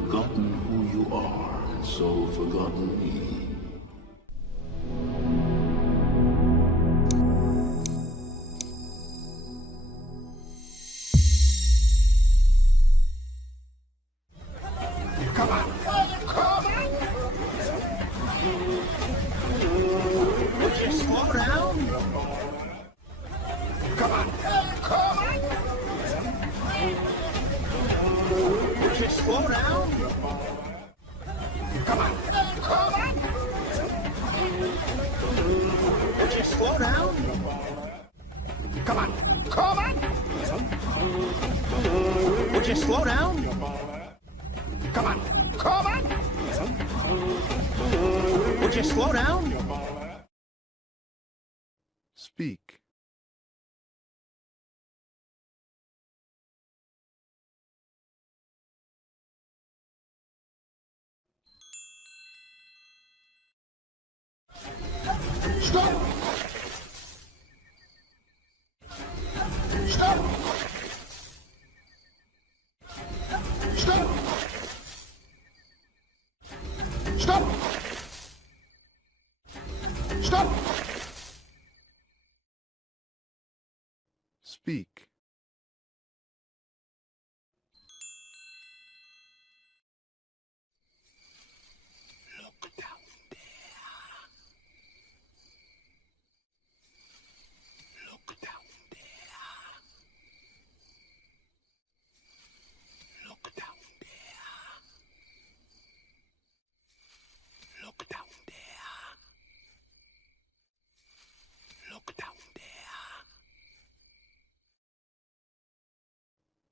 forgotten who you are, so forgotten me. Come on! Come on! Would you slow down? Come on! Come on! Would you slow down? Come on! Come on! Would you slow down? Come on! Come on! Would you slow down? Come on! Come on! Would you slow down? Speak. Stop! Stop! Stop! Stop! Stop! Speak. Look down there. Look down there. Look down there. Look down there. Look down there.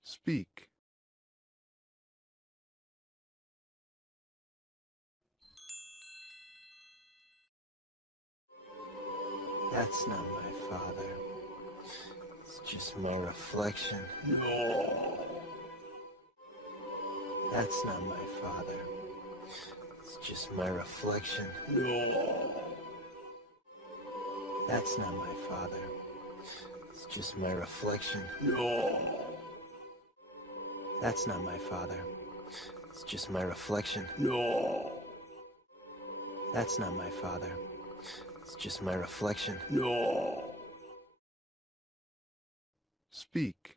Speak. That's not my father. It's just my reflection. No. That's not my father. It's just my reflection. No. That's not my father. It's just my reflection. No. That's not my father. It's just my reflection. No. That's not my father. It's just my reflection. No. Speak.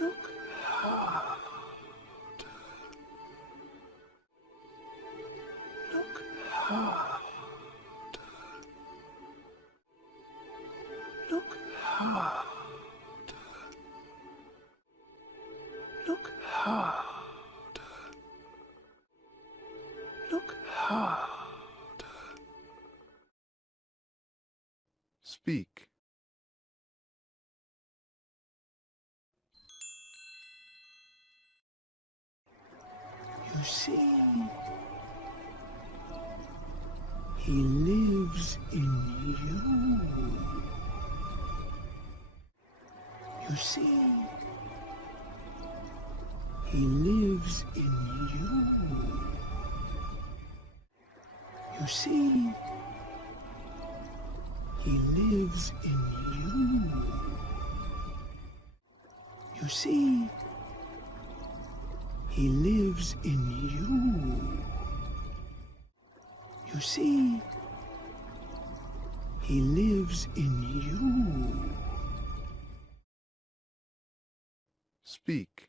Look hard. Look hard. Look hard. Look hard. Look hard. Speak. You see, he lives in you. You see, he lives in you. You see, he lives in you. You see, he lives in you. You see, he lives in you. Speak.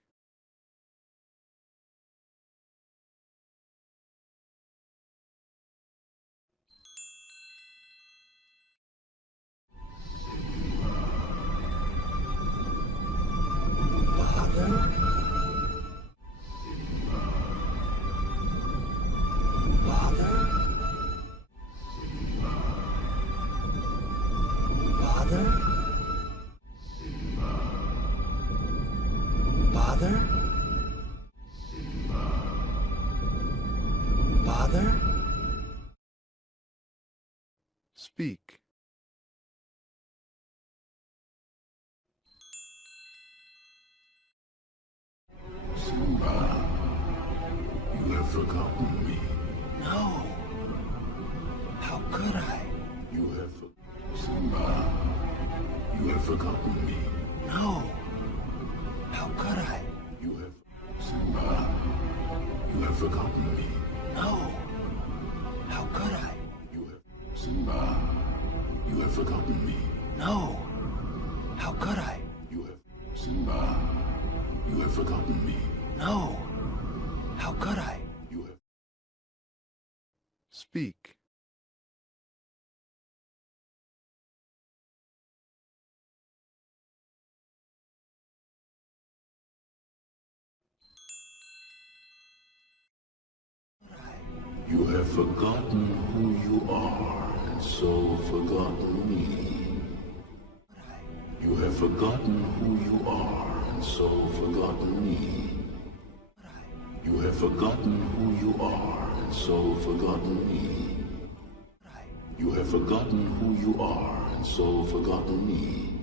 Father? Father? Father? Father? Father? Speak. Simba, you have forgotten me. No. How could I? You have Simba. You have forgotten me. No. How could I? You have Simba. You have forgotten me. No. How could I? You have Simba. You have forgotten me. No. How could I? You have Simba. You have forgotten me. No. How could I? You have Speak. You have forgotten who you are, and so forgotten me. You have forgotten who you are, and so forgotten me. You have forgotten who you are, and so forgotten me. You have forgotten who you are, and so forgotten me.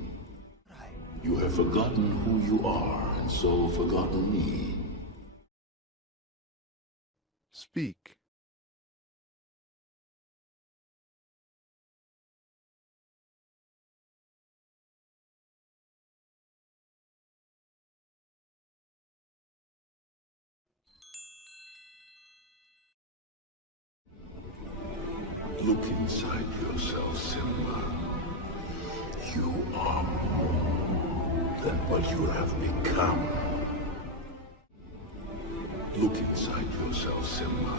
You have forgotten who you are, and so forgotten me. Speak. Look inside yourself, Simba. You are more than what you have become. Look inside yourself, Simba.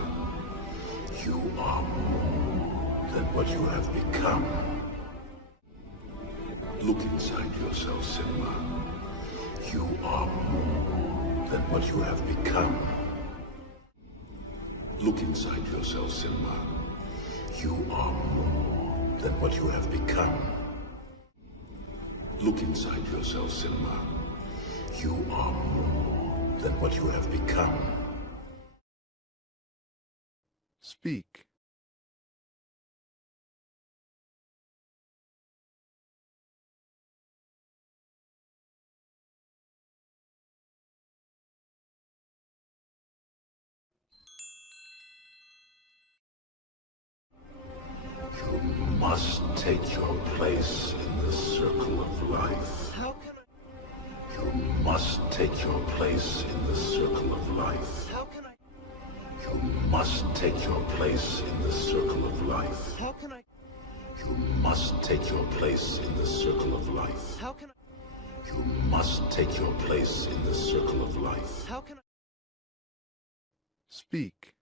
You are more than what you have become. Look inside yourself, Simba. You are more than what you have become. Look inside yourself, Simba. You are more than what you have become. Look inside yourself, Simba. You are more than what you have become. Speak. You must take your place in the circle of life. How can I? You must take your place in the circle of life. How can I? You must take your place in the circle of life. How can I? You must take your place in the circle of life. How can I? You must take your place in the circle of life. How can I? Speak.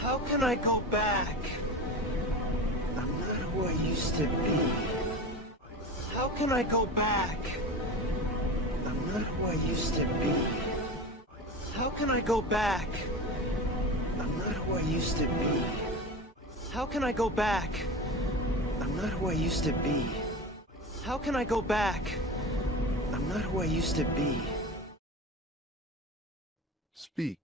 How can I go back? I'm not who I used to be. How can I go back? I'm not who I used to be. How can I go back? I'm not who I used to be. How can I go back? I'm not who I used to be. How can I go back? I'm not who I used to be. Speak.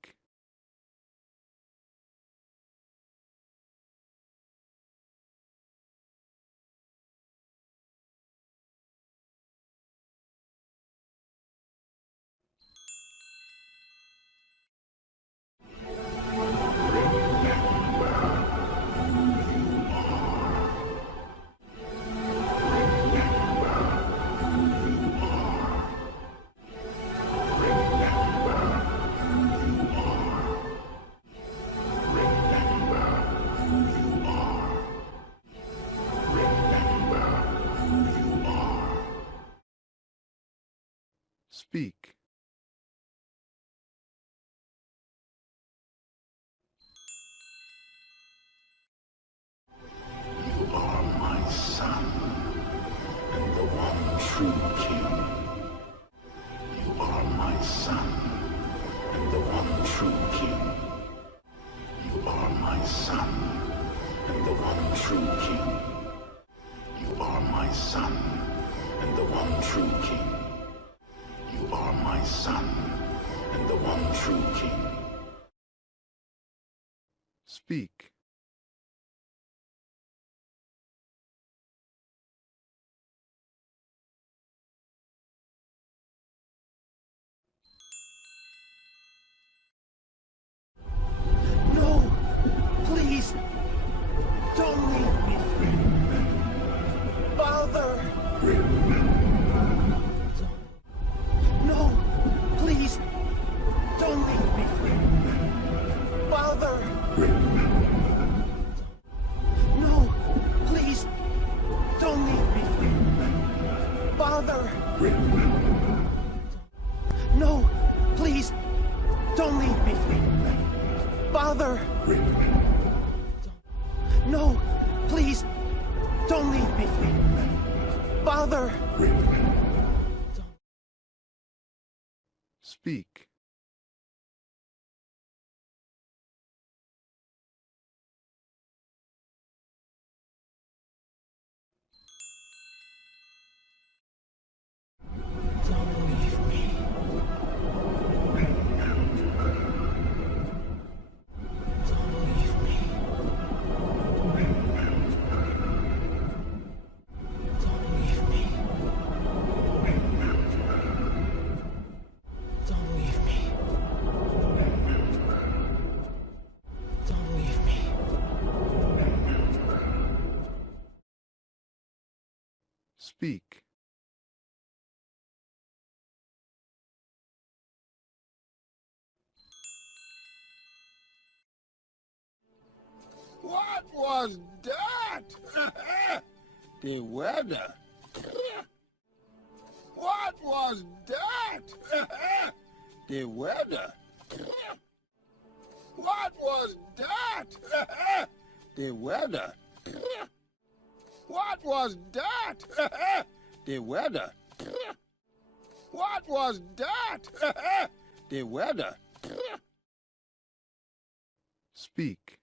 Speak. You are my son, and the one true king. You are my son, and the one true king. You are my son, and the one true king. You are my son, and the one true king. You are my son, and the one true king. Speak. No, please, don't leave me. Father! Speak. Don't leave me. Don't leave me. Don't leave me. Don't leave me. Don't leave me. Speak. What was that? The weather. What was that? The weather. What was that? The weather. What was that? The weather. What was that? The weather. Speak.